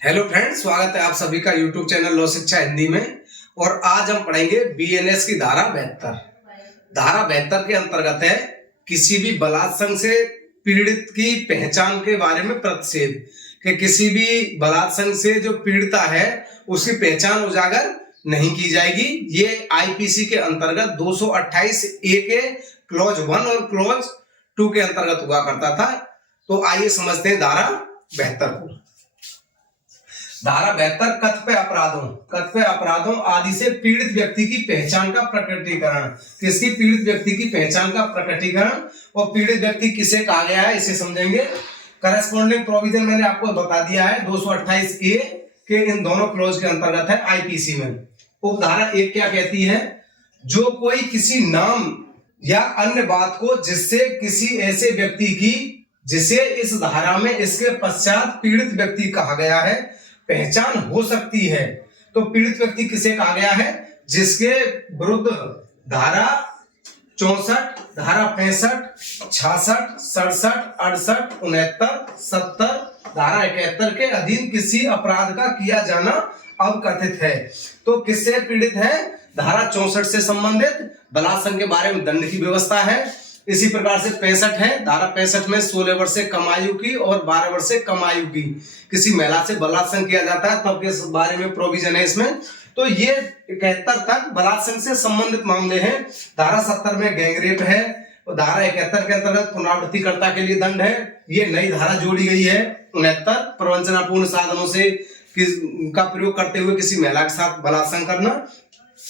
Hello friends, स्वागत है आप सभी का यूट्यूब चैनल लो शिक्षा हिंदी में। और आज हम पढ़ेंगे बीएनएस की धारा 72। धारा 72 के अंतर्गत है किसी भी बलात्संग से पीड़ित की पहचान के बारे में प्रतिषेध कि किसी भी बलात्संग से जो पीड़िता है उसकी पहचान उजागर नहीं की जाएगी। ये आईपीसी के अंतर्गत 228 ए के क्लॉज 1 और क्लॉज 2 के अंतर्गत हुआ करता था। तो आइए समझते हैं धारा 72 को। धारा 72 कतिपय अपराधों आदि से पीड़ित व्यक्ति की पहचान का प्रकटीकरण। किसकी? पीड़ित व्यक्ति की पहचान का प्रकटीकरण। और पीड़ित व्यक्ति किसे कहा गया है इसे समझेंगे। करस्पॉन्डिंग प्रोविजन मैंने आपको बता दिया है 228 ए के इन दोनों क्लॉज के अंतर्गत है आईपीसी में। उपधारा 1 क्या कहती है? जो कोई किसी नाम या अन्य बात को जिससे किसी ऐसे व्यक्ति की जिसे इस धारा में इसके पश्चात पीड़ित व्यक्ति कहा गया है पहचान हो सकती है। तो पीड़ित व्यक्ति किसे कहा गया है? जिसके विरुद्ध धारा 64, धारा 65, 66, 67, 68, 69, 70, धारा 71 के अधीन किसी अपराध का किया जाना अवकथित है। तो किससे पीड़ित है? धारा 64 से संबंधित बलात्संग के बारे में दंड की व्यवस्था है। इसी प्रकार से 65 है। धारा 65 में 16 वर्ष से कम आयु की और 12 वर्ष से कम आयु की किसी महिला से बलात्संग किया जाता है तब के बारे में प्रोविजन है इसमें। तो ये 71 तक बलात्संग से संबंधित मामले हैं। धारा 70 में गैंगरेप है। धारा 71 के अंतर्गत पुनरावृत्तिकर्ता के लिए दंड है। ये नई धारा जोड़ी गई है 69, प्रवंचनापूर्ण साधनों से का प्रयोग करते हुए किसी महिला के साथ बलात्संग करना।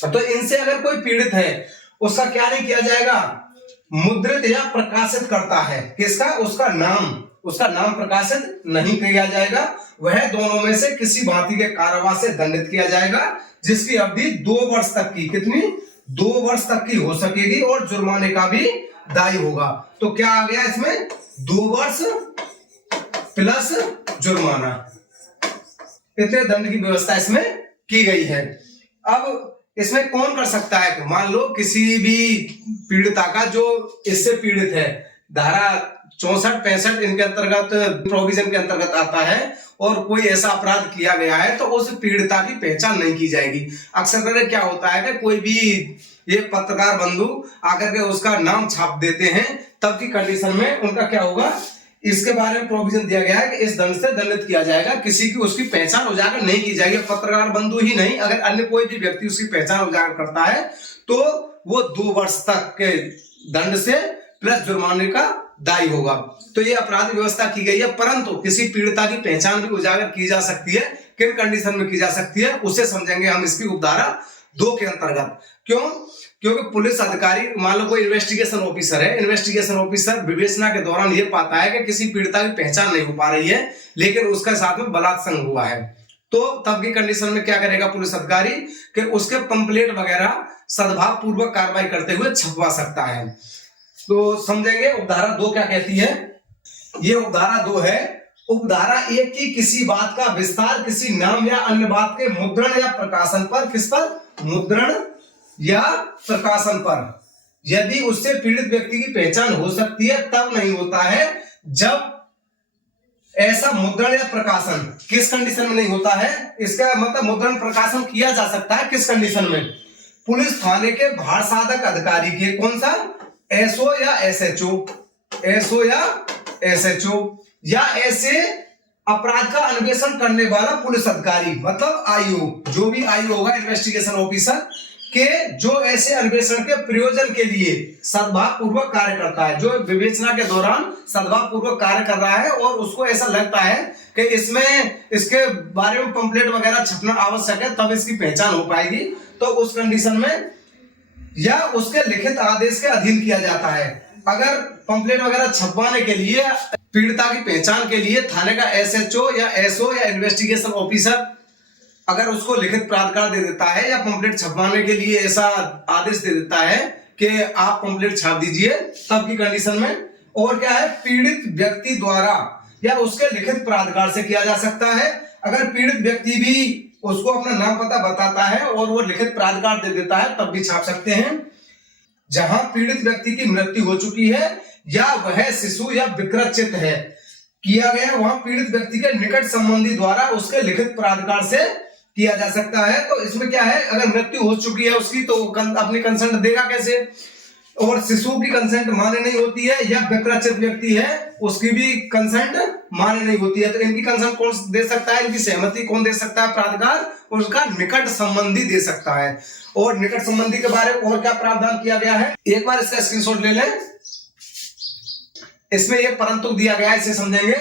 तो इनसे अगर कोई पीड़ित है उसका क्या नहीं किया जाएगा? मुद्रित या प्रकाशित करता है किसका? उसका नाम प्रकाशित नहीं किया जाएगा। वह दोनों में से किसी भांति के कारावास से दंडित किया जाएगा जिसकी अवधि 2 वर्ष तक की कितनी 2 वर्ष तक की हो सकेगी और जुर्माने का भी दायी होगा। तो क्या आ गया इसमें? 2 वर्ष प्लस जुर्माना, इतने दंड की व्यवस्था इसमें की गई है। अब इसमें कौन कर सकता है? मान लो किसी भी पीड़िता का जो इससे पीड़ित है, धारा 64, 65 इनके अंतर्गत प्रोविजन के अंतर्गत आता है और कोई ऐसा अपराध किया गया है तो उस पीड़िता की पहचान नहीं की जाएगी। अक्सर क्या होता है कि कोई भी ये पत्रकार बंधु आकर के उसका नाम छाप देते हैं, तब की कंडीशन में उनका क्या होगा? इसके बारे में प्रोविजन दिया गया है कि इस दंड से दंडित किया जाएगा, किसी की उसकी पहचान उजागर नहीं की जाएगी। पत्रकार बंधु ही नहीं, अगर अन्य कोई भी व्यक्ति उसकी पहचान उजागर करता है तो वो 2 वर्ष तक के दंड से प्लस जुर्माने का दायी होगा। तो ये अपराध व्यवस्था की गई है। परंतु किसी पीड़िता की पहचान भी उजागर की जा सकती है। किन कंडीशन में की जा सकती है उसे समझेंगे हम इसकी उपधारा 2 के अंतर्गत। क्यों? क्योंकि पुलिस अधिकारी, मान लो कोई इन्वेस्टिगेशन ऑफिसर है, इन्वेस्टिगेशन ऑफिसर विवेचना के दौरान ये पाता है कि किसी पीड़िता की पहचान नहीं हो पा रही है लेकिन उसके साथ में बलात्संग हुआ है, तो तब की कंडीशन में क्या करेगा पुलिस अधिकारी कि उसके पंपलेट वगैरह सद्भाव पूर्वक कार्रवाई करते हुए छपवा सकता है। तो समझेंगे उपधारा 2 क्या कहती है। ये उपधारा 2 है। उपधारा 1 की किसी बात का विस्तार किसी नाम या अन्य बात के मुद्रण या प्रकाशन पर, किस पर? मुद्रण या प्रकाशन पर, यदि उससे पीड़ित व्यक्ति की पहचान हो सकती है तब नहीं होता है जब ऐसा मुद्रण या प्रकाशन किस कंडीशन में नहीं होता है? इसका मतलब मुद्रण प्रकाशन किया जा सकता है किस कंडीशन में? पुलिस थाने के भार साधक अधिकारी के, कौन सा? एसओ या एसएचओ, एसओ या एसएचओ, या ऐसे अपराध का अन्वेषण करने वाला पुलिस अधिकारी, मतलब आईओ, जो भी आईओ होगा इन्वेस्टिगेशन ऑफिसर के, जो ऐसे अन्वेषण के प्रयोजन के लिए सद्भाव पूर्वक कार्य करता है, जो विवेचना के दौरान सद्भाव पूर्वक कार्य कर रहा है और उसको ऐसा लगता है कि इसमें इसके बारे में पंपलेट वगैरह छपना आवश्यक है तब इसकी पहचान हो पाएगी, तो उस कंडीशन में या उसके लिखित आदेश के अधीन किया जाता है। अगर पंपलेट वगैरह छपवाने के लिए पीड़िता की पहचान के लिए थाने का एसएचओ या एसओ या इन्वेस्टिगेशन ऑफिसर अगर उसको लिखित प्राधिकार दे देता है या पंपलेट छपवाने के लिए ऐसा आदेश दे देता है कि आप पंपलेट छाप दीजिए, तब की कंडीशन में और क्या है? पीड़ित व्यक्ति द्वारा या उसके लिखित प्राधिकार से किया जा सकता है। अगर पीड़ित व्यक्ति भी उसको अपना नाम पता बताता है और वो लिखित प्राधिकार दे देता है तब भी छाप सकते हैं। जहां पीड़ित व्यक्ति की मृत्यु हो चुकी है या वह शिशु या विकृत चित्त है, किया गया वहां पीड़ित व्यक्ति के निकट संबंधी द्वारा उसके लिखित प्राधिकार से किया जा सकता है। तो इसमें क्या है, अगर मृत्यु हो चुकी है उसकी तो अपनी कंसेंट देगा कैसे, और शिशु की कंसेंट मान्य नहीं होती है, या विकलांग व्यक्ति है उसकी भी कंसेंट मान्य नहीं होती है। तो इनकी कंसेंट कौन दे सकता है, इनकी सहमति कौन दे सकता है, प्राधिकार उसका निकट संबंधी दे सकता है। और निकट संबंधी के बारे में और क्या प्रावधान किया गया है, एक बार इसका स्क्रीनशॉट ले लें। इसमें एक परंतु दिया गया है, इसे समझेंगे।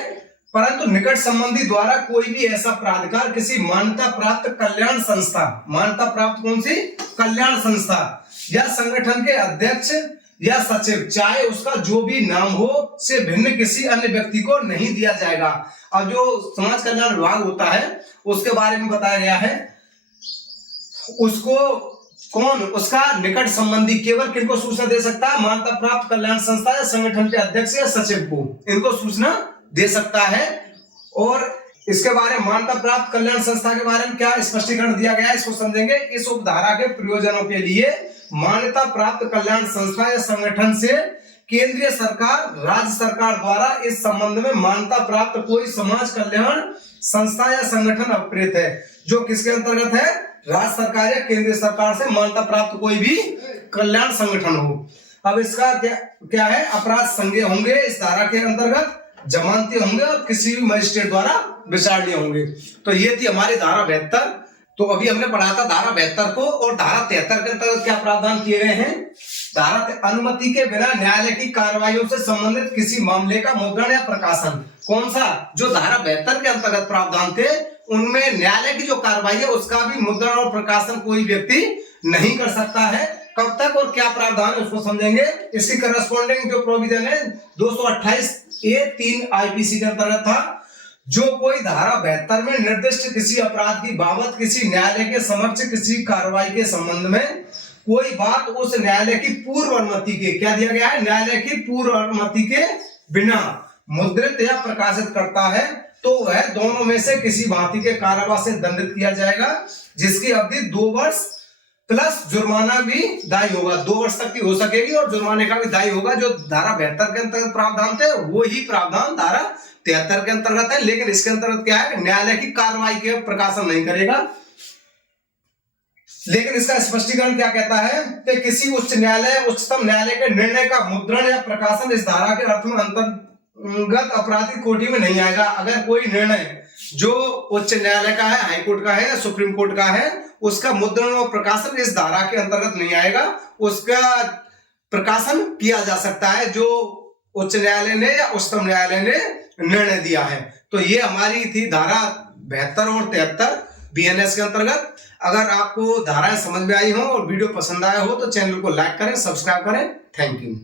परंतु निकट संबंधी द्वारा कोई भी ऐसा प्राधिकार किसी मान्यता प्राप्त कल्याण संस्था, मान्यता प्राप्त कौन सी, कल्याण संस्था या संगठन के अध्यक्ष या सचिव, चाहे उसका जो भी नाम हो, से भिन्न किसी अन्य व्यक्ति को नहीं दिया जाएगा। अब जो समाज कल्याण विभाग होता है उसके बारे में बताया गया है, उसको कौन, उसका निकट संबंधी केवल किनको सूचना दे सकता है, मान्यता प्राप्त कल्याण संस्था या संगठन के अध्यक्ष या सचिव को इनको सूचना दे सकता है। और इसके बारे में मान्यता प्राप्त कल्याण संस्था के बारे में क्या स्पष्टीकरण दिया गया है, इसको समझेंगे। इस उपधारा के प्रयोजनों के लिए मान्यता प्राप्त कल्याण संस्था या संगठन से केंद्रीय सरकार, राज्य सरकार द्वारा इस संबंध में मान्यता प्राप्त कोई समाज कल्याण संस्था या संगठन अप्रेरित है, जो किसके अंतर्गत है, राज्य सरकार या केंद्रीय सरकार से मान्यता प्राप्त कोई भी कल्याण संगठन हो। अब इसका क्या है, अपराध संज्ञेय होंगे इस धारा के अंतर्गत, जमानती होंगे और किसी भी मजिस्ट्रेट द्वारा विचारणीय होंगे। तो ये थी हमारी धारा 72। तो अभी हमने पढ़ा था धारा 72 को, और धारा 73 के अंतर्गत क्या प्रावधान किए गए हैं, धारा अनुमति के बिना न्यायालय की कार्रवाइयों से संबंधित किसी मामले का मुद्रण या प्रकाशन, कौन सा, जो धारा 72 के अंतर्गत प्रावधान थे उनमें न्यायालय की जो कार्रवाई है उसका भी मुद्रण और प्रकाशन कोई व्यक्ति नहीं कर सकता है। कब तक और क्या प्रावधान है उसको समझेंगे। इसकी करस्पॉन्डिंग जो प्रोविजन है 228A3 आईपीसी के अंतर्गत था, जो कोई धारा 72 में निर्दिष्ट किसी अपराध की बाबत किसी न्यायालय के समक्ष किसी कार्रवाई के संबंध में कोई बात उस न्यायालय की पूर्व अनुमति के, क्या दिया गया है, न्यायालय की पूर्व अनुमति के बिना मुद्रित या प्रकाशित करता है, तो वह दोनों में से किसी भांति के कारावास से दंडित किया जाएगा, जिसकी अवधि 2 वर्ष प्लस जुर्माना भी दायी होगा। 2 वर्ष तक की हो सकेगी और जुर्माने का भी दायी होगा। जो धारा 72 के अंतर्गत प्रावधान थे वो ही प्रावधान धारा 73 के अंतर्गत है, लेकिन इसके अंतर्गत क्या है, न्यायालय की कार्रवाई के प्रकाशन नहीं करेगा। लेकिन इसका स्पष्टीकरण क्या कहता है कि किसी उच्च न्यायालय, उच्चतम न्यायालय के निर्णय का मुद्रण या प्रकाशन इस धारा के अर्थ में अंतर्गत आपराधिक कोटि में नहीं आएगा। अगर कोई निर्णय जो उच्च न्यायालय का है, हाईकोर्ट का है या सुप्रीम कोर्ट का है, उसका मुद्रण और प्रकाशन इस धारा के अंतर्गत नहीं आएगा, उसका प्रकाशन किया जा सकता है जो उच्च न्यायालय ने या उच्चतम न्यायालय ने निर्णय दिया है। तो ये हमारी थी धारा 72 और 73 बीएनएस के अंतर्गत। अगर आपको धाराएं समझ में आई हो और वीडियो पसंद आया हो तो चैनल को लाइक करें, सब्सक्राइब करें। Thank you.